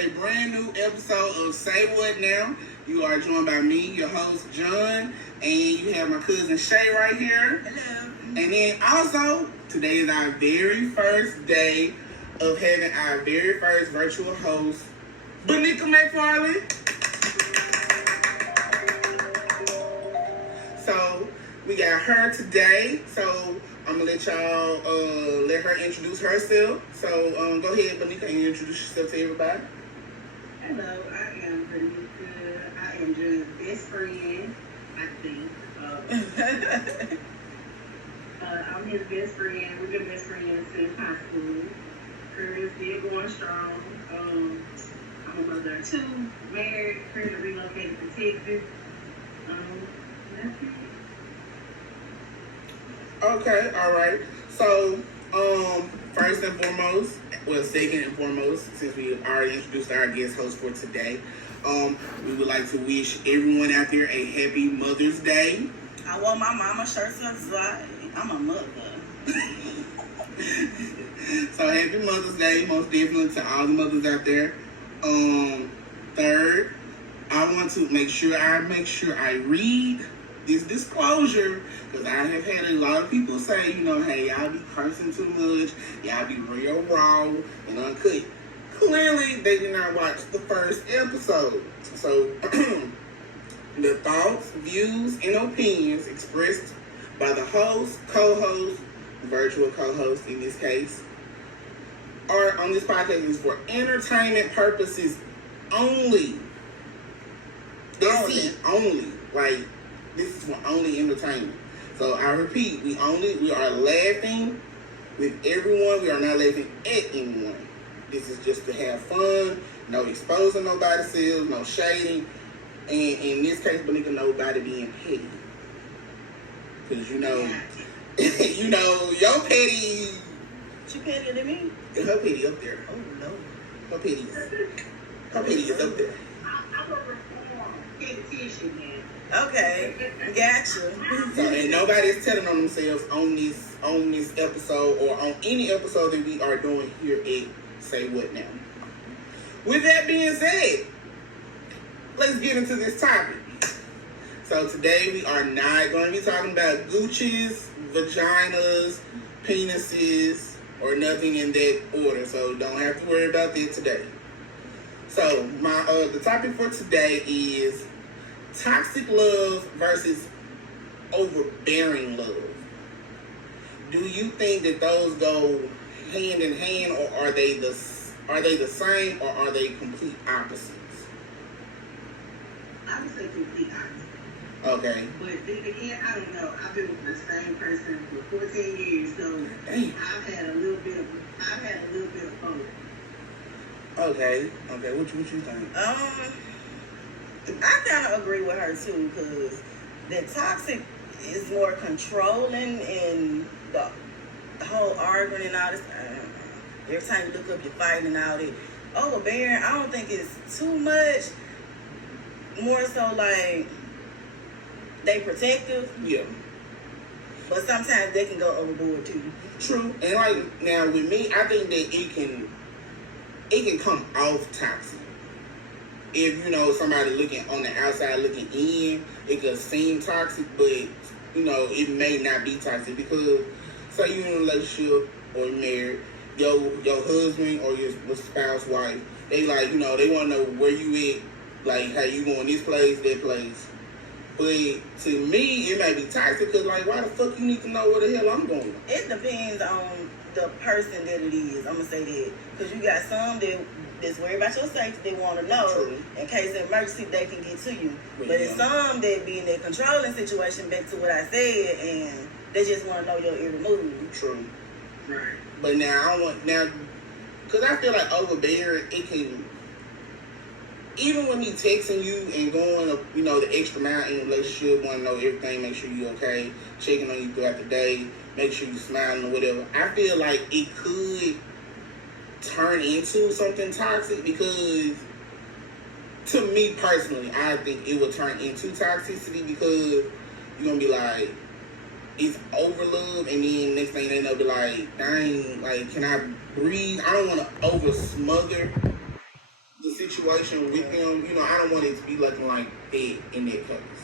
a brand new episode of Say What Now. You are joined by me, your host, John, and you have my cousin Shay right here. Hello. And then also, today is our very first day of having our very first virtual host, Bonica McFarlane. So, we got her today. So, I'm going to let y'all let her introduce herself. So, go ahead, Bonica, and introduce yourself to everybody. Hello, I am Bonica. I am John's best friend, I think. I'm his best friend. We've been best friends since high school. Curtis still going strong. I'm a mother of two, married, currently relocated to Texas. That's it. Okay, all right. So, first and foremost, well, second and foremost, since we already introduced our guest host for today, we would like to wish everyone out there a happy Mother's Day. I wore my mama shirt since I'm a mother. So happy Mother's Day, most definitely to all the mothers out there. Third, I want to make sure I read this disclosure, because I have had a lot of people say, hey, y'all be cursing too much, y'all be real raw and uncut. Clearly, they did not watch the first episode. So, the thoughts, views, and opinions expressed by the host, co-host, virtual co-host in this case, are on this podcast is for entertainment purposes only. That's it, only. Like, this is for only entertainment. So I repeat, we are laughing with everyone. We are not laughing at anyone. This is just to have fun. No exposing nobody's selves, no shading. And in this case, Bonica, nobody being petty. Because your petty. She pettier than me? Her petty up there. Oh, no. Her petty is up there. I'm a reform politician, man. Okay, gotcha. So, and nobody's telling on themselves on this episode or on any episode that we are doing here at Say What Now. With that being said, let's get into this topic. So today we are not going to be talking about Gucci's, vaginas, penises, or nothing in that order. So don't have to worry about that today. So the topic for today is toxic love versus overbearing love. Do you think that those go hand in hand, or are they the same, or are they complete opposites? I would say complete opposite. Okay. But then again, I don't know. I've been with the same person for 14 years, so Dang. I've had a little bit of both. Okay. What you think? I kind of agree with her too, because the toxic is more controlling, and the whole arguing and all this. Every time you look up, you're fighting and all that. Overbearing, I don't think it's too much. More so like they protective. Yeah. But sometimes they can go overboard too. True. And like now with me, I think that it can come off toxic. If somebody looking on the outside looking in, it could seem toxic, but it may not be toxic, because say you're in a relationship or married, your husband or your spouse, wife, they like, they want to know where you at, like, how you going this place, that place. But to me, it may be toxic, because like, why the fuck you need to know where the hell I'm going? It depends on the person that it is. I'm gonna say that, because you got some that's worried about your safety. They want to know. True. In case of emergency, they can get to you. But it's some that be in that controlling situation, back to what I said, and they just want to know your every move. True. Right. But because I feel like overbearing, it can, even when he texting you and going, the extra mile in a relationship, want to know everything, make sure you okay, checking on you throughout the day, make sure you smiling or whatever. I feel like it could turn into something toxic, because to me personally, I think it would turn into toxicity, because you're going to be like, it's over love, and then next thing they know, be like, dang, like, can I breathe? I don't want to over smother the situation with them, you know, I don't want it to be looking like that in that case.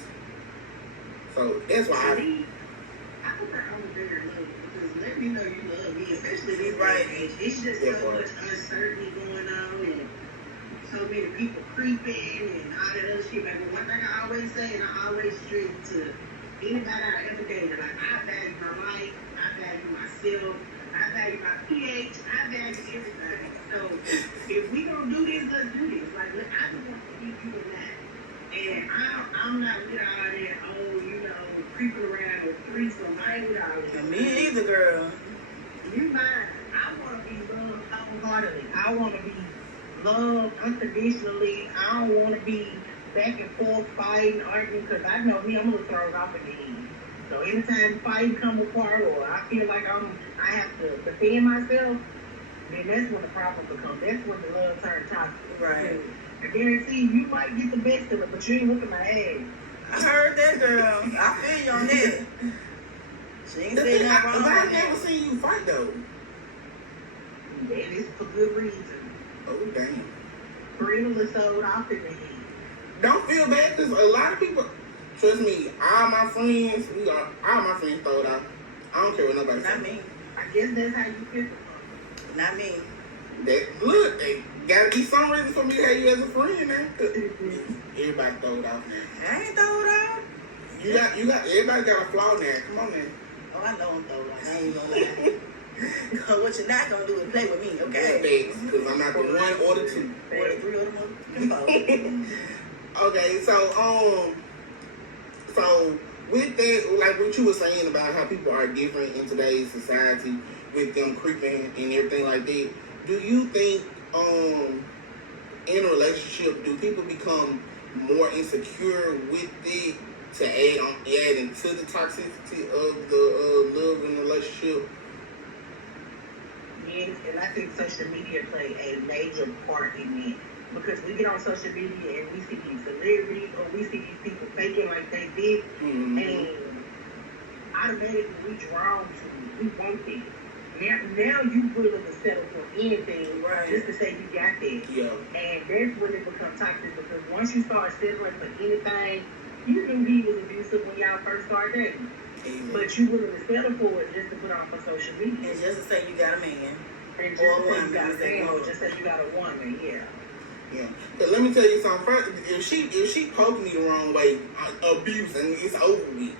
So that's why I prefer overbearing love because let me know you love me, especially this Right. age. It's just so much uncertainty going on and so many people creeping and all that other shit. Like, one thing I always say, and I always stress to anybody I ever dated, like, I value my life, I value myself, I value my pH, I value everything. So if we gonna do this, let's do this. Like, I just want to keep you in that. And I'm not with all that, you know, creeping around with threesome. I ain't with all that. Me either, girl. You mine. I want to be loved wholeheartedly. I want to be loved unconditionally. I don't want to be back and forth fighting, arguing, because I know me, I'm going to throw it off at the end. So anytime fighting come apart or I feel like I have to defend myself, then that's when the problem becomes. That's when the love turns toxic. Right. I guarantee you might get the best of it, but you ain't looking my ass. I heard that, girl. I feel you on that. She ain't said nothing wrong. I've never seen you fight though. And it's for good reason. Oh damn. Brittle is sold off in the head. Don't feel bad because a lot of people, trust me, all my friends throw it out. I don't care what nobody says. Not me. I guess that's how you feel. Not me. That look, hey, gotta be some reason for me to have you as a friend now. Everybody throw it out now. I ain't throw it out. Everybody got a flaw now. Come on now. Oh, I know I'm throwing out. I ain't gonna lie. Cause what you're not gonna do is play with me, okay? Because I'm not the one or the two. Or the three or the four. Okay, so with that, like what you were saying about how people are different in today's society with them creeping and everything like that, do you think in a relationship, do people become more insecure with it to add into the toxicity of the love and relationship? Yes, and I think social media play a major part in it. Because we get on social media and we see these celebrities or we see these people faking like they did, and automatically we drawn to it. We want it. Now you willing to settle for anything just to say you got that. Yeah. And that's when it becomes toxic because once you start settling for anything, you knew he was abusive when y'all first started dating. But you willing to settle for it just to put on for social media. And just to say you got a man. And just to say you got a man or just say you got a woman, yeah. Yeah. But let me tell you something. First, if she poked me the wrong way, abuse, and it's over with.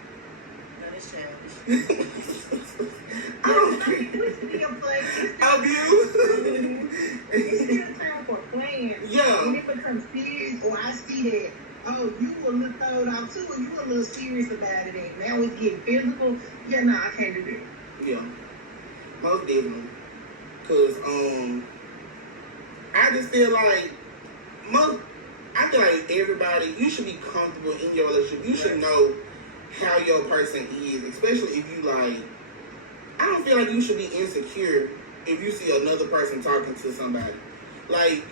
That is childish. I don't care. It's still playing. Abuse. It's still time for playing. Yeah. When it becomes serious, or I see that, oh, you a little throwed off too, or you a little serious about it, and now it's getting physical. Yeah, no, I can't do that. Yeah. Most definitely. Cause I just feel like everybody, you should be comfortable in your relationship. You should know how your person is, especially if you like. I don't feel like you should be insecure if you see another person talking to somebody. Like,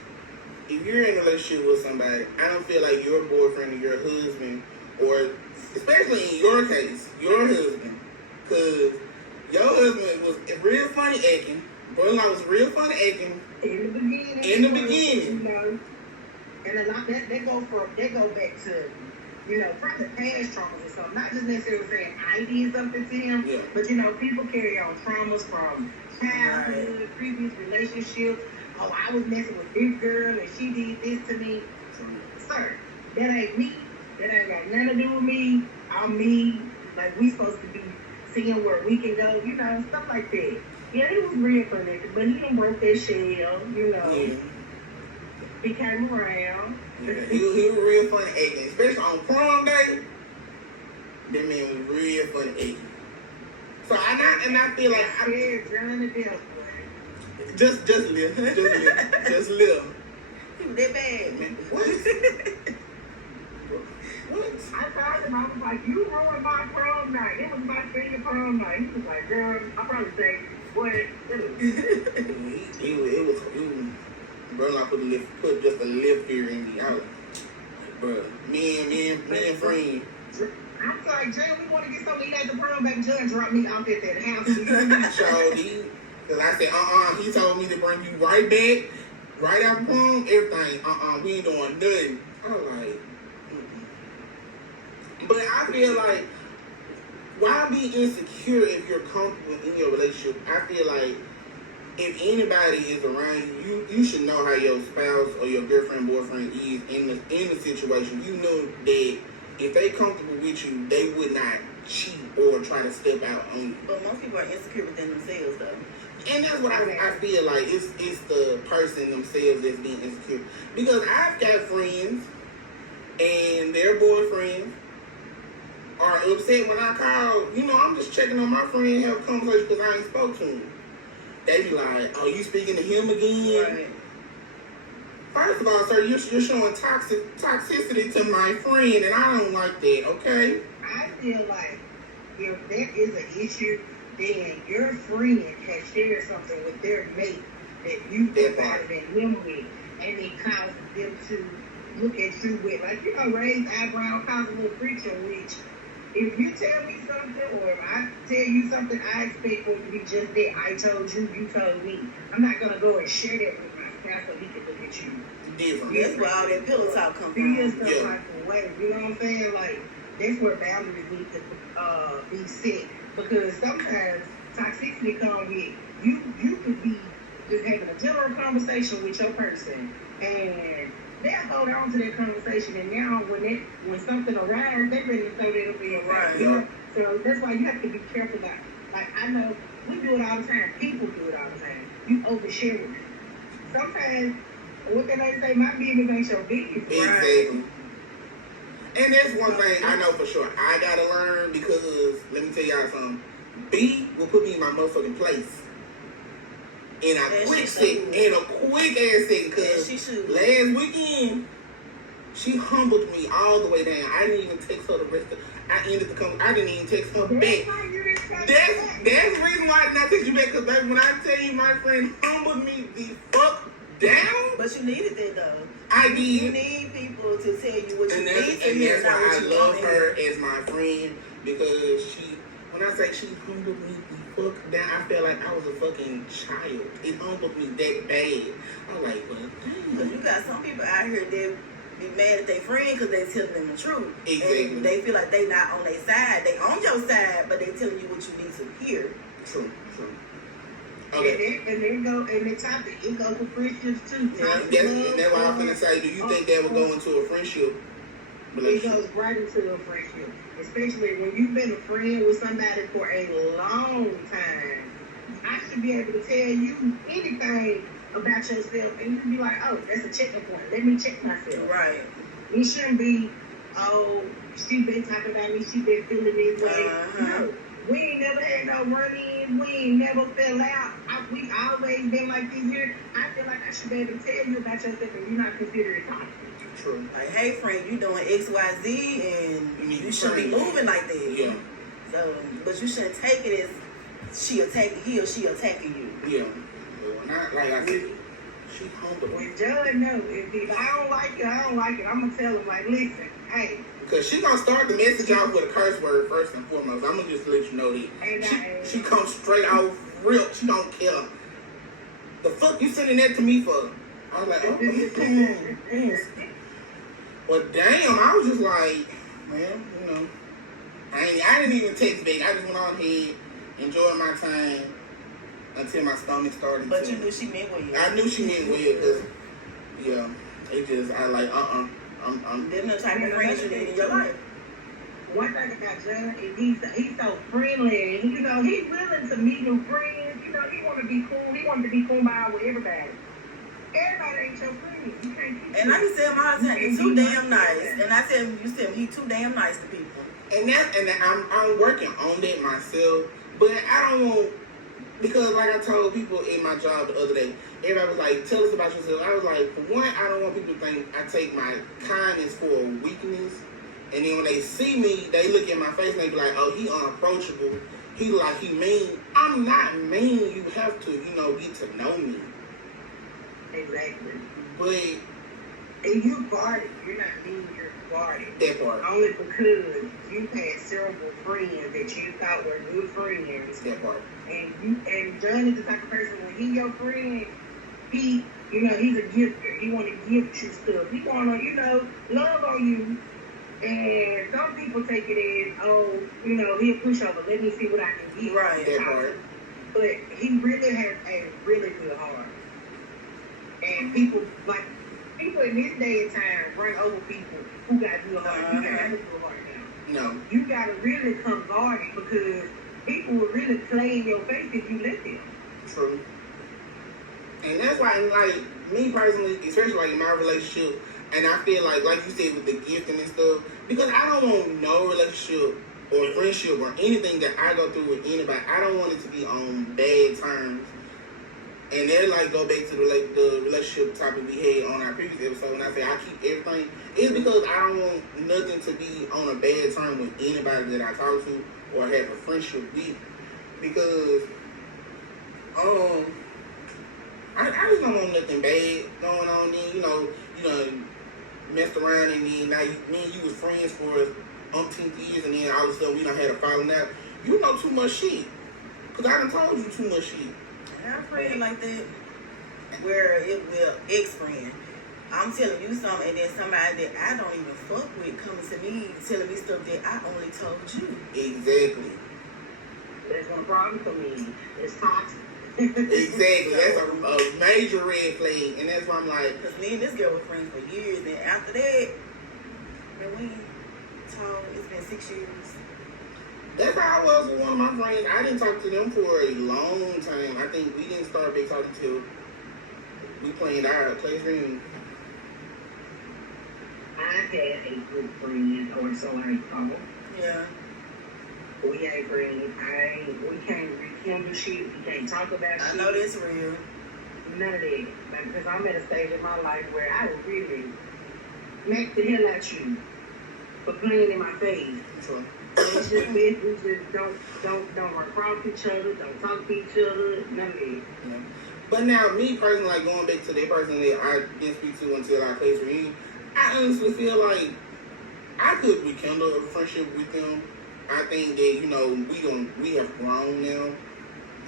if you're in a relationship with somebody, I don't feel like your boyfriend or your husband, or especially in your case, your husband, because your husband was real funny acting. Brother-in-law was real funny acting. In the beginning. You know, and a lot that go back to, you know, probably past traumas or something. Not just necessarily saying I did something to him, but you know, people carry on traumas from childhood, previous relationships. Oh, I was messing with this girl and she did this to me. Sir, that ain't me. That ain't got nothing to do with me. I'm me. Like, we supposed to be seeing where we can go, you know, stuff like that. Yeah, he was real funny, but he done broke that shell, you know. Yeah. He came around. Yeah, he was real funny acting, especially on prom day. That man was real funny acting. So I feel like just live. He was that bad. Man, what? What? I told him, I was like, you ruined my prom night. It was my favorite prom night. He was like, girl, I'll probably say, what? It was bro, I put just a lift fear in me. I was like, bro, me and friend. I'm like, Jay, we want to get something to eat at the prom, baby. Judge dropped me off at that house. So, because I said, he told me to bring you right back. Right after prom, everything, we ain't doing nothing. I'm like, but I feel like, why be insecure if you're comfortable in your relationship? I feel like if anybody is around you, you should know how your spouse or your girlfriend, boyfriend is in the situation. You know that if they comfortable with you, they would not cheat or try to step out on you. But most people are insecure within themselves, though. And that's what I feel like. It's the person themselves that's being insecure. Because I've got friends and their boyfriends are upset when I call. You know, I'm just checking on my friend, have a conversation because I ain't spoke to him. They be like, "Oh, you speaking to him again?" Right. First of all, sir, you're showing toxicity to my friend, and I don't like that. Okay. I feel like if there is an issue, then your friend has shared something with their mate that you confided in them with, and it causes them to look at you with, like, you know, raised eyebrow, cause a little friction, which, if you tell me something, or if I tell you something, I expect for it to be just that. I told you, you told me. I'm not going to go and share that with my spouse so he can look at you. Different. That's where all that pillow talk comes from. Feel some type of way. You know what I'm saying? Like, that's where boundaries need to be set. Because sometimes toxicity comes with, you could be just having a general conversation with your person, and they'll hold on to that conversation, and now when something arises, they ready to throw that up in your face. You know? So that's why you have to be careful about. Like, I know we do it all the time. People do it all the time. You overshare with me. Sometimes, what can they say? My business ain't your business. Exactly. Right? And that's one thing I know for sure. I gotta learn, because let me tell y'all something. B will put me in my motherfucking place. In a quick ass second, because last weekend she humbled me all the way down. I didn't even text her the rest of. I didn't even text her back. That's the reason why I did not text you back, because baby, when I tell you my friend humbled me the fuck down. But you needed that though. I did. You need people to tell you what you need, and that's why I love her as my friend, because when I say she humbled me the fuck down, I felt like I was a fucking child. It humbled me that bad. I was like, well, damn. Because you got some people out here that be mad at their friend because they telling them the truth. Exactly. And they feel like they not on their side. They on your side, but they telling you what you need to hear. True. Okay. And the topic, it goes for friendships too. Yeah, that's why I'm gonna say, do you think that would go into a friendship relationship? It goes right into a friendship. Especially when you've been a friend with somebody for a long time. I should be able to tell you anything about yourself, and you can be like, oh, that's a checking point. Let me check myself. Right. It shouldn't be, oh, she been talking about me, she been feeling this way. No. We ain't never had no run-in. We ain't never fell out. We always been like this here. I feel like I should be able to tell you about yourself and you're not considered toxic. True. Like, hey, friend, you doing X, Y, Z, and you shouldn't be moving like that. Yeah. So, but you shouldn't take it as he or she attacking you. Yeah. Well, not like I said, she humbled me. When Judge knows, if I don't like it, I don't like it. I'm going to tell him, like, listen, hey. Because she going to start the message off with a curse word first and foremost. I'm going to just let you know that. She comes straight off real. She don't care. The fuck you sending that to me for? I was like, oh, well, damn, I was just like, man, you know, I didn't even text back. I just went on ahead, enjoyed my time until my stomach started. But you knew she meant well. I knew she meant well, because, yeah, it just, I like, I'm There's no type of friends you need in your life. One thing about John is he's so friendly, and, you know, he's willing to meet new friends. You know, he want to be cool. He wants to be cool by with everybody. Everybody ain't your friend. You can't keep and I be saying my husband, he's too damn nice. And I said, you said he too damn nice to people. And I'm working on that myself, but I don't want, because like I told people in my job the other day, everybody was like, tell us about yourself. I was like, for one, I don't want people to think I take my kindness for a weakness. And then when they see me, they look at my face and they be like, oh, he unapproachable. He like, he mean. I'm not mean. You have to, you know, get to know me. Exactly. But and you guarded. You're not mean, you're guarded. That part. Only because you've had several friends that you thought were good friends. That part. And John is the type of person, when he your friend, he's a gifter. He want to gift you stuff. He want to, love on you. And some people take it as, he'll push over. Let me see what I can get. Right. That part. But he really has a really good heart. And people in this day and time run over people who got good heart. You can't have a good heart now. No. You got to really come guarded because people will really play in your face if you let them. True. And that's why, like, me personally, especially like in my relationship, and I feel like you said with the gifting and stuff, because I don't want no relationship or friendship or anything that I go through with anybody. I don't want it to be on bad terms. And then go back to the relationship topic we had on our previous episode. When I say I keep everything, it's because I don't want nothing to be on a bad term with anybody that I talk to or have a friendship with. Because I just don't want nothing bad going on. Then messed around and then now me and you was friends for umpteen years, and then all of a sudden we done had a falling out. You know too much shit. Cause I done told you too much shit. I have a friend like that where it will ex-friend. I'm telling you something, and then somebody that I don't even fuck with coming to me telling me stuff that I only told you. Exactly. That's one problem for me. It's toxic. Exactly. That's a major red flag, and that's why I'm like, because me and this girl were friends for years, and after that, we talked. It's been 6 years. That's how I was with one of my friends. I didn't talk to them for a long time. I think we didn't start big talking till we played our classroom. I had a good friend, or so I thought. Yeah. We ain't friends. We can't rekindle shit. We can't talk about shit. I know that's real. None of that. Because I'm at a stage in my life where I would really smack the hell out you for playing in my face. Sure. It's just best we just don't run across each other, don't talk to each other, none of that. Yeah. But now, me personally, going back to that person that I didn't speak to until our class reunion, I honestly feel like I could rekindle a friendship with them. I think that we have grown now,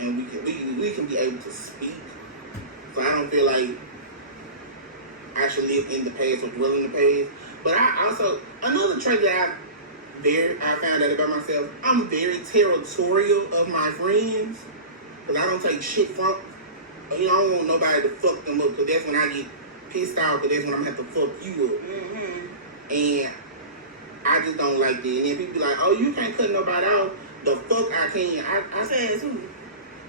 and we can be able to speak. So I don't feel like I should live in the past or dwell in the past. But I also, another trait that I found out about myself, I'm very territorial of my friends, because I don't take shit from. I don't want nobody to fuck them up, because that's when I get pissed off, because that's when I'm going to have to fuck you up. Mm-hmm. And I just don't like that. And then people be like, oh, you can't cut nobody out. The fuck I can. I said,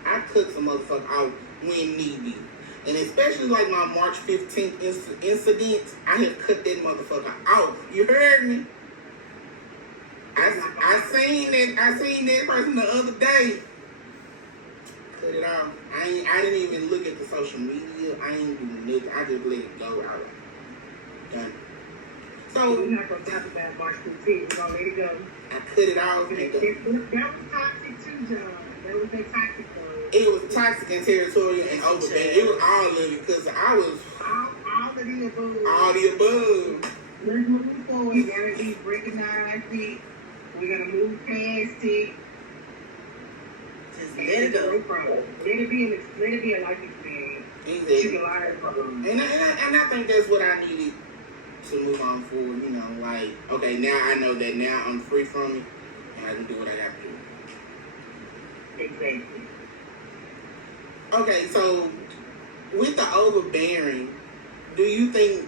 I cut some motherfucker out when need be. And especially like my March 15th incident, I have cut that motherfucker out. You heard me? I seen that person the other day. Cut it out. I didn't even look at the social media. I ain't do nothing. I just let it go out. Done. So we're not gonna talk about March 15th. We're gonna let it go. I cut it out. That was toxic too, John. That was that toxic though. It was toxic and territorial and overbearing. It was all of it because I was all of the above. All the above. Let's move forward. Gotta be recognized it. We're gonna move past it. Just let it go. Let it be a life experience. Exactly. You can learn from it. And I think that's what I needed to move on forward. Okay, now I know that now I'm free from it and I can do what I got to do. Exactly. Okay, so with the overbearing, do you think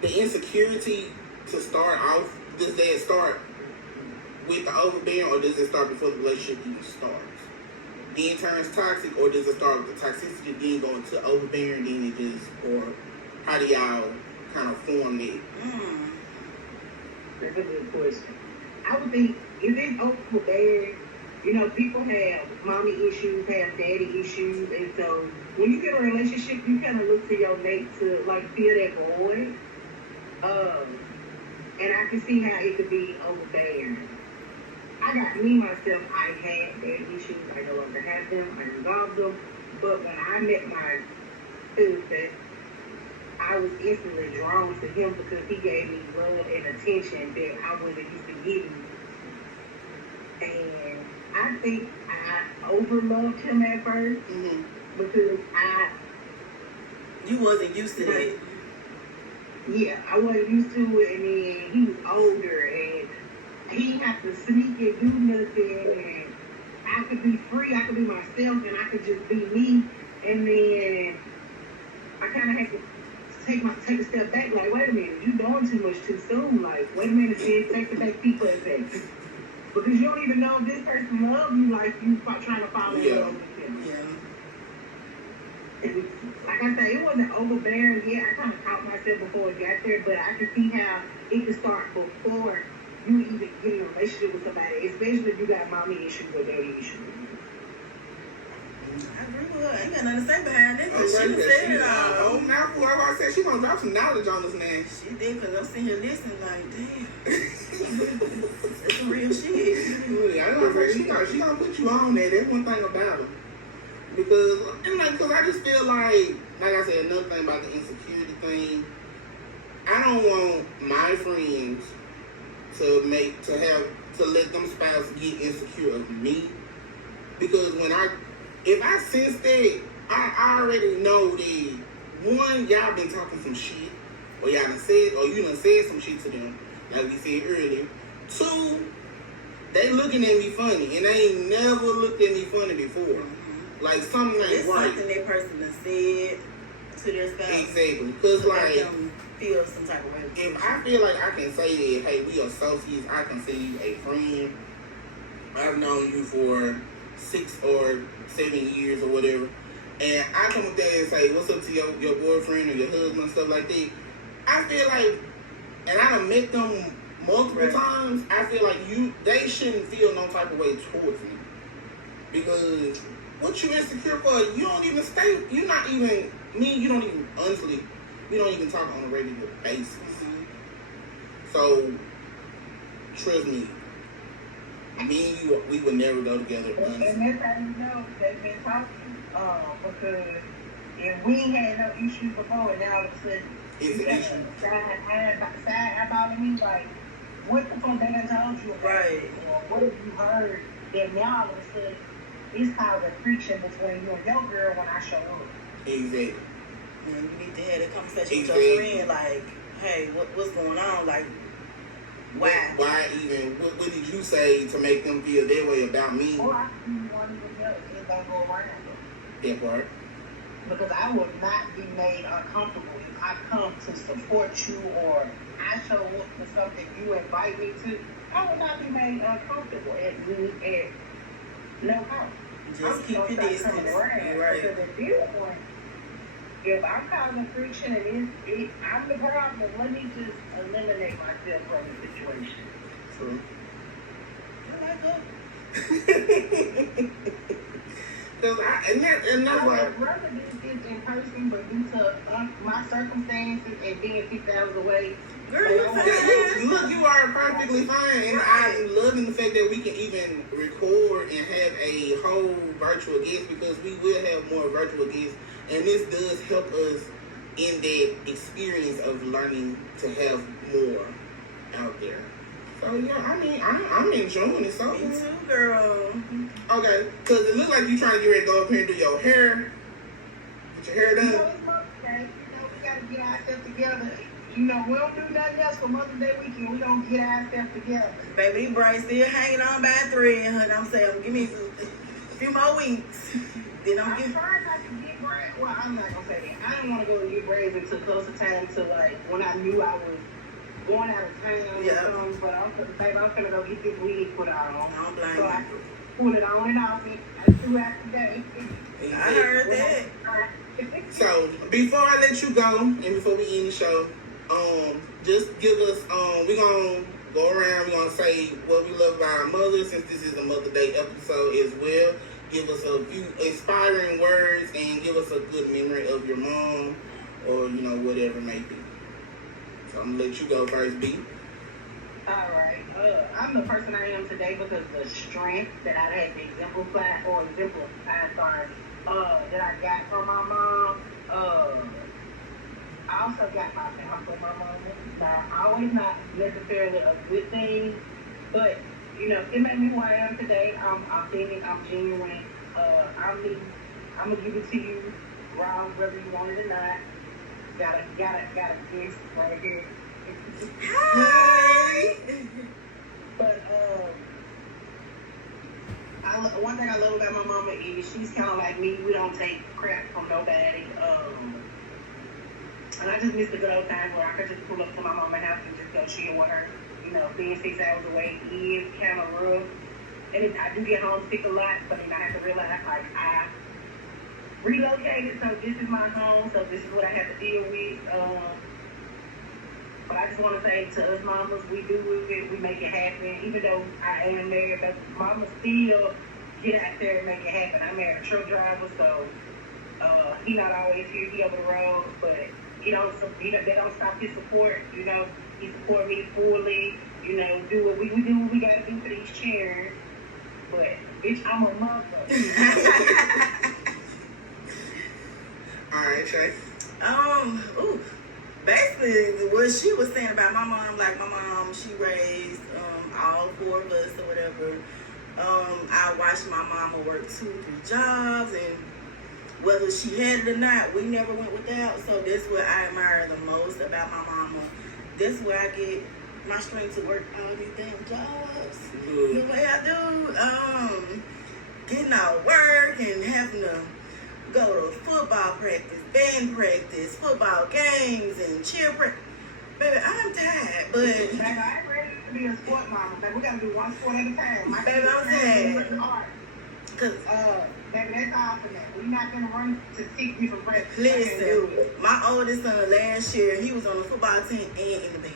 the insecurity to start off, does that start with the overbearing, or does it start before the relationship even starts? Then turns toxic, or does it start with the toxicity, then go into overbearing, then it just, or how do y'all kind of form it? That's a good question. I would think, if it's overbearing, people have mommy issues, have daddy issues, and so when you get in a relationship, you kind of look to your mate to, fill that void. And I can see how it could be overbearing. I had daddy issues. I no longer have them. I resolved them. But when I met my husband, I was instantly drawn to him because he gave me love and attention that I wasn't used to getting. And I think I overloved him at first because You wasn't used to that. Yeah, I wasn't used to it, and then he was older, and he didn't have to sneak and do nothing, and I could be free, I could be myself, and I could just be me, and then I kind of had to take a step back, like, wait a minute, you doing too much too soon, like, wait a minute, sis, take the back people effect. Because you don't even know if this person loves you like you trying to fall in love with them. Yeah. And like I said, it wasn't overbearing yet. I kind of caught myself before it got there, but I could see how it could start before you even get in a relationship with somebody, especially if you got mommy issues or daddy issues. I agree with her. I ain't got nothing to say behind that. Oh, She right, was because saying it all. oh, now for what I said, she gonna drop some knowledge on us, man. She did, because I'm sitting here listening like, damn. That's some real shit. I gonna say she gonna put you on there. That's one thing about her. Because I just feel like I said, another thing about the insecurity thing. I don't want my friends to let them spouses get insecure of me. Because if I sense that, I already know that one, y'all been talking some shit, or you done said some shit to them, like we said earlier. Two, they looking at me funny, and they ain't never looked at me funny before. Like something ain't It's right. something that person done said to their spouse. Exactly, because like them feel some type of way. if I feel like I can say that, hey, we associates, I consider you a friend. I've known you for 6 or 7 years or whatever, and I come up there and say, what's up to your boyfriend or your husband and stuff like that. I feel like, and I done met them multiple times, I feel like they shouldn't feel no type of way towards me. Because what you insecure for, you don't even honestly, we don't even talk on a regular basis. So, trust me, me and you, we would never go together. And that's how you know they've been talking. Because if we ain't had no issues before, and now all of a sudden It's you an got issue. side eyeballing me, like, what the fuck they done told you about? Right. Or what have you heard that now all of a sudden it's causing friction between you and your girl when I show up? Exactly. And you need to have that conversation with your friend, like, hey, what's going on? Like, why? Why even? What did you say to make them feel that way about me? Or I can be one even else. It don't go around. That part. Because I will not be made uncomfortable if I come to support you or I show up for something you invite me to. I will not be made uncomfortable at no house. Just keep your distance. Coming around. Right. Because at this point, if I'm causing friction and I'm the problem, let me just eliminate myself from the situation. True. I like her. And that's I why. would rather do this in person, but due to my circumstances and being 6 hours away, Girl, you fine. Look, you are perfectly fine, and I'm loving the fact that we can even record and have a whole virtual guest, because we will have more virtual guests, and this does help us in that experience of learning to have more out there. So yeah, I mean, I'm enjoying it so Me far. too, girl. Okay, because it looks like you trying to get ready to go up here and do your hair. Get your hair you know, done. it's Mother's Day. You know, we got to get ourselves together. You know, we don't do nothing else for Mother's Day weekend. We don't get ourselves together. Baby, these braids still hanging on by a thread, honey. I'm saying, give me a few more weeks. Then I'm trying not to get braids. Well, I'm not going to say that. I didn't want to go and get braids until closer time to, like, when I knew I was going out of town. Yeah. Or something, but I'm going to go get this wig put on. I don't blame So you. I can pull it on and off it throughout the day. I heard that. So before I let you go and before we end the show, just give us we're gonna go around, we're gonna say what we love about our mother, since this is a Mother Day episode as well. Give us a few inspiring words and give us a good memory of your mom, or whatever it may be. So I'm gonna let you go first, B. Alright, I'm the person I am today because of the strength that I had to exemplify, that I got from my mom. I also got my family from my mom. Now, always not necessarily a good thing, but, it made me who I am today. I'm authentic, I'm genuine, I'm me. I'm going to give it to you raw, whether you want it or not. Got a guest right here. Hi. But one thing I love about my mama is she's kind of like me. We don't take crap from nobody. And I just miss the good old times where I could just pull up to my mama's house and just go chill with her. You know, being 6 hours away is kind of rough. And I do get homesick a lot, but then I have to realize, like, I relocated, so this is my home, so this is what I have to deal with. But I just want to say to us mamas, we do it, we make it happen. Even though I am married, but mama still get out there and make it happen. I married a truck driver, so he not always here, he over the road, but they don't stop his support. You know, he support me fully. You know, do what we do what we gotta do for these chairs. But bitch, I'm a mother. All right, Shay. Basically, what she was saying about my mom, like my mom, she raised all 4 of us or whatever. I watched my mama work 2 or 3 jobs, and whether she had it or not, we never went without. So that's what I admire the most about my mama. That's where I get my strength to work all these damn jobs the way I do. Getting out work and having to go to football practice, band practice, football games, and cheer practice. Baby, I'm tired, but Baby, I ain't ready to be a sport mama. Baby, we gotta do one sport at a time. Baby, I'm tired. Cause baby, that's all for that. We're not gonna run to 6 different practices. Listen, my oldest son last year, he was on the football team and in the band.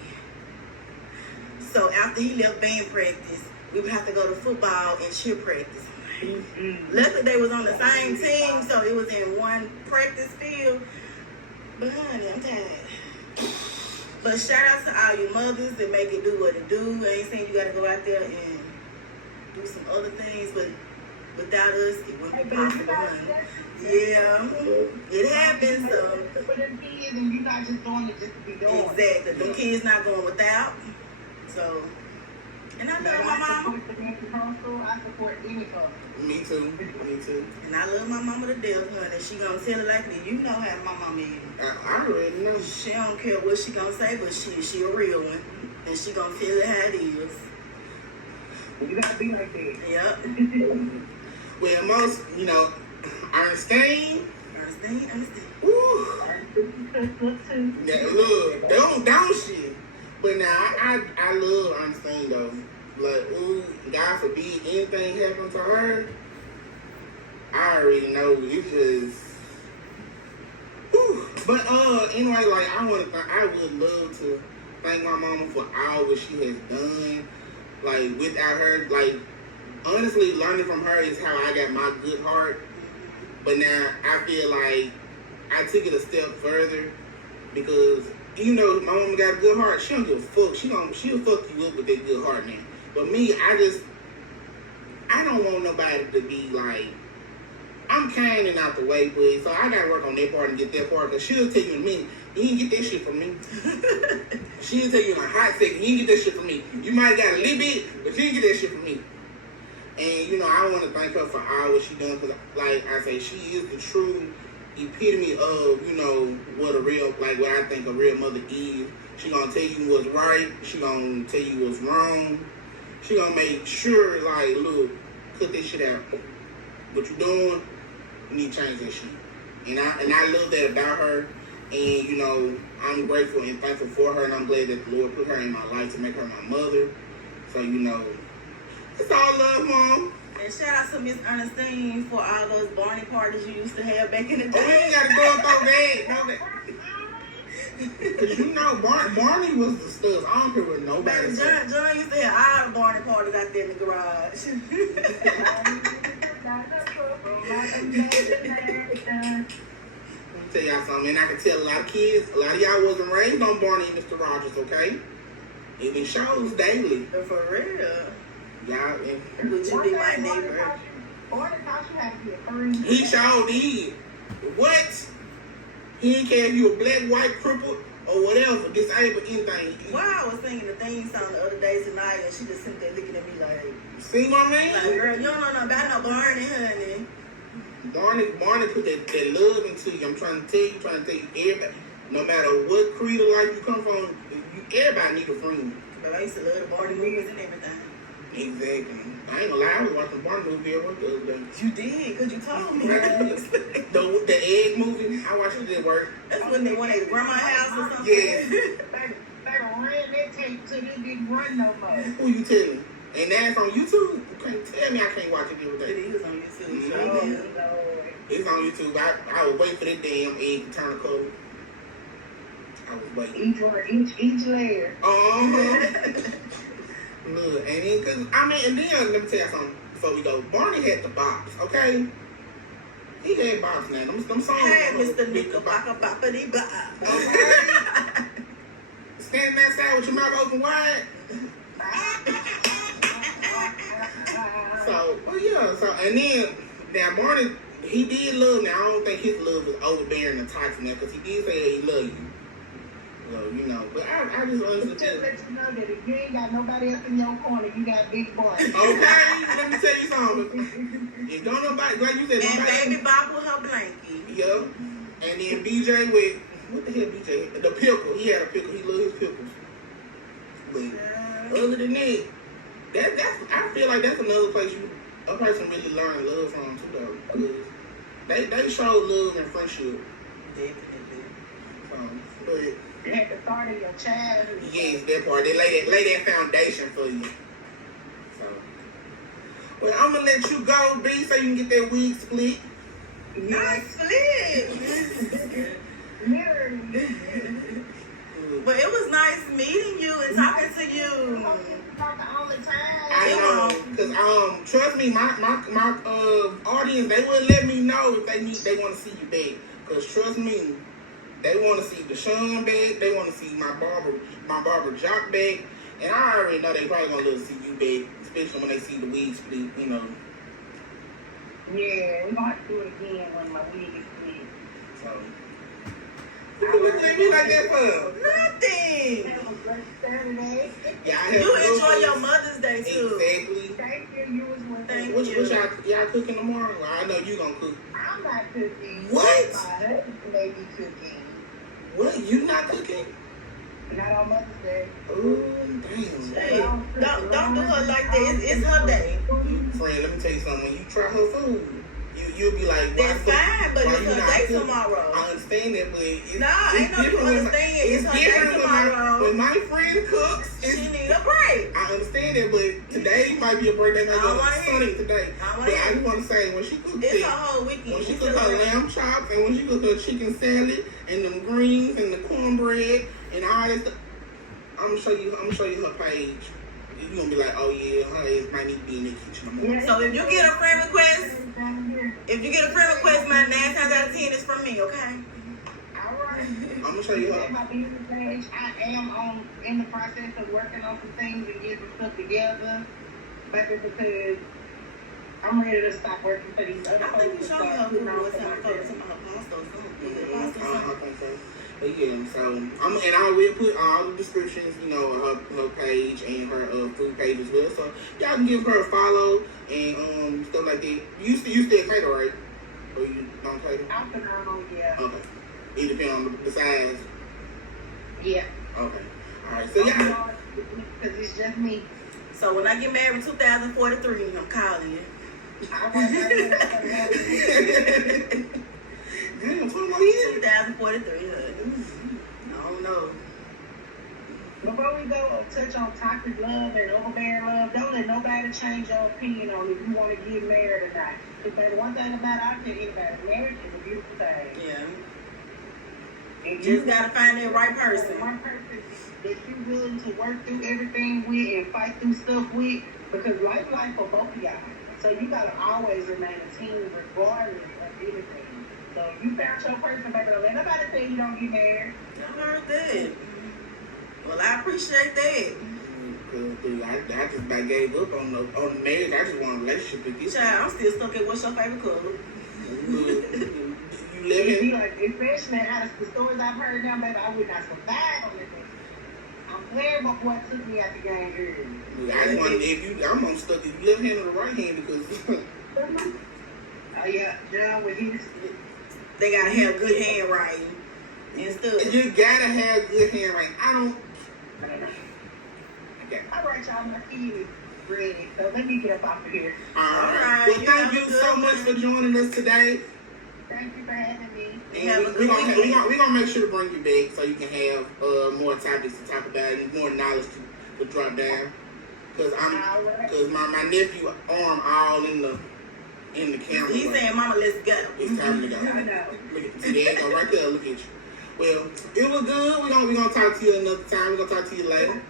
So after he left band practice, we would have to go to football and cheer practice. Luckily, they was on the same team, so it was in one practice field. But honey, I'm tired. But shout out to all your mothers that make it do what it do. I ain't saying you gotta go out there and do some other things, but without us, it wouldn't be possible, honey. Yeah, it happens. So. But them kids, and you're not just doing it just to be doing. Exactly. Them kids not going without. So, and I love my mama. I support any color. Me too. And I love my mama to death, honey. She gonna tell it like this. You know how my mama is. I already know. She don't care what she gonna say, but she a real one. And she gonna tell it how it is. You gotta be like that. Yep. Well, most, Ernestine. Woo. Yeah, look, don't shit. But now, I love Ernestine, though. Like, ooh, God forbid anything happen to her. I already know it's just. Whew. But anyway, like I would love to thank my mama for all what she has done. Like without her, like honestly, learning from her is how I got my good heart. But now I feel like I took it a step further because my mama got a good heart. She don't give a fuck. She'll fuck you up with that good heart now. But me, I don't want nobody to be like, I'm kind and out the way, but so I gotta work on that part and get that part, because she'll tell you in a minute, you didn't get that shit from me. She'll tell you in a hot second, you didn't get that shit from me. You might have got a little bit, but you didn't get that shit from me. And, I want to thank her for all what she done, because, like I say, she is the true epitome of, what I think a real mother is. She gonna tell you what's right. She gonna tell you what's wrong. She gonna make sure, like, look, cut this shit out. What you doing? You need to change that shit. And I love that about her. And, I'm grateful and thankful for her. And I'm glad that the Lord put her in my life to make her my mother. So, it's all love, Mom. And shout out to Miss Ernestine for all those Barney parties you used to have back in the day. Oh, you ain't got to go and throw that. Because Barney was the stuff. I don't care what nobody Baby, said. John used to have all the Barney parties out there in the garage. Let me tell y'all something, and I can tell a lot of kids, a lot of y'all wasn't raised on Barney and Mr. Rogers, okay? It been shows daily. For real. Y'all, Would you be my neighbor? He sure did. What? He didn't care if you were black, white, crippled, or whatever, disabled, anything. Wow, I was singing the theme song the other day tonight, and she just sitting there looking at me like, see my man? Like, girl, you don't know nothing about no Barney, honey. Barney put that love into you. I'm trying to tell you, everybody. No matter what creed of life you come from, everybody need a friend. But I used to love the Barney movies and everything. Exactly. I ain't gonna lie, I was watching Barney movie at work the other day. You did, because you told me. The egg movie, I watched it at work. That's when they went at grandma's house or something. Yeah. They ran that tape till it didn't run no more. Who you telling? And that's on YouTube? You can't tell me I can't watch it every day. It is on YouTube. Oh, It's on YouTube. I was waiting for that damn egg to turn color. I was waiting. Each layer. Look, and then, and then, let me tell you something before we go. Barney had the box, okay? He had box now. Them songs. Hey, Mr. Knickerbocker Boppity Bop. Okay. Standing outside with your mouth open wide. And then, now Barney, he did love, now I don't think his love was overbearing or toxic now, because he did say he loved you. So, you know, but I just wanted to let you know that if you ain't got nobody else in your corner, you got big boy. Okay, let me tell you something. If don't nobody, like you said, and nobody. baby Bob with her blankie. Yeah. And then BJ with, what the hell BJ? The pickle. He had a pickle. He loved his pickles. But other than that, that's I feel like that's another place a person really learn love from too, though. Because they show love and friendship. Definitely. But you had to start in your childhood. yes, that part. They lay that foundation for you. So, well, I'm gonna let you go, B, so you can get that wig split. Nice split. But it was nice meeting you and talking to you. I know, because trust me, my audience, they will let me know if they want to see you back. Because trust me, they want to see Deshaun back. They want to see my barber Jock back. And I already know they probably gonna love to see you back, especially when they see the wig split, you know. Yeah, we're gonna have to do it again when my wig is split. So you looking at me like that for? Nothing. Have a great Saturday. Yeah, you enjoy your Mother's Day too. Exactly. Thank you. You as well. Thank you. What y'all cooking tomorrow? Well, I know you gonna cook. I'm not cooking. What? My husband may be cooking. What? You not cooking? Not on Mother's Day. Oh, damn. Hey, don't do her like that. It's her day. Friend, let me tell you something. When you try her food, you'll be like, that's fine, but it's her day tomorrow. I understand that, but it's ain't no you understand. It's her day tomorrow. When my friend cooks, she need a break. I understand that, but today might be a break. They might be sunny today. But I just want to say, when she cooks it's her whole weekend. When she cooks her lamb chops and when she cooks her chicken salad and them greens and the cornbread and all that stuff, I'm gonna show you her page. You're gonna be like, oh yeah, her ass might need to be in the kitchen. So if you get a friend request, my 9 times out of 10 is from me, okay? Alright. I'm gonna show you her. My business page. I am in the process of working on some things and getting stuff together. But because I'm ready to stop working for these other folks. I think you showed me her food one time. Some of her pasta. But yeah, so I will put all the descriptions, you know, her page and her food page as well. So y'all can give her a follow and stuff like that. You still cater, right? Or you don't cater? Off and on, yeah. Okay. It depends on the size. Yeah. Okay. All right. So yeah. Because it's just me. So when I get married in 2043, I'm calling you. Damn, 20 more years? 2043, I don't know. Before we go touch on toxic love and overbearing love, don't let nobody change your opinion on if you want to get married or not. Because baby, one thing about it, I tell anybody, marriage is a beautiful thing. Yeah. You just gotta find that right person. One person that you're willing to work through everything with and fight through stuff with, because life for both of y'all. So you gotta always remain a team regardless of anything. So you found your person, baby. Don't let nobody tell you don't get married. I heard that. Well, I appreciate that. I just about gave up on the marriage. I just want a relationship with you. Child, I'm still stuck at what's your favorite color. You live in? Like, especially out of the stories I've heard now, baby, I would not survive on this thing. I'm glad my boy took me out the game early. I just wonder I'm on stuck if you left hand or the right hand because. Oh yeah, John with his. They gotta have good handwriting. and stuff. You gotta have good handwriting. Okay. All right, y'all, my kid is ready. So let me get up off of here. All right. All right, Well, you thank have a you good so much one. for joining us today. Thank you for having me. And have a We're good weekend. gonna make sure to bring you back so you can have more topics to talk about and more knowledge to drop down. Cause my nephew arm all in the camera. He's saying, "Mama, let's go." It's time to go. I know. See, there you go, right there. Look at you. Well, it was good. We're gonna talk to you another time. We're gonna talk to you later.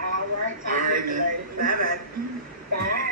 All right. All right, Talk to you now. later. Bye bye. Bye.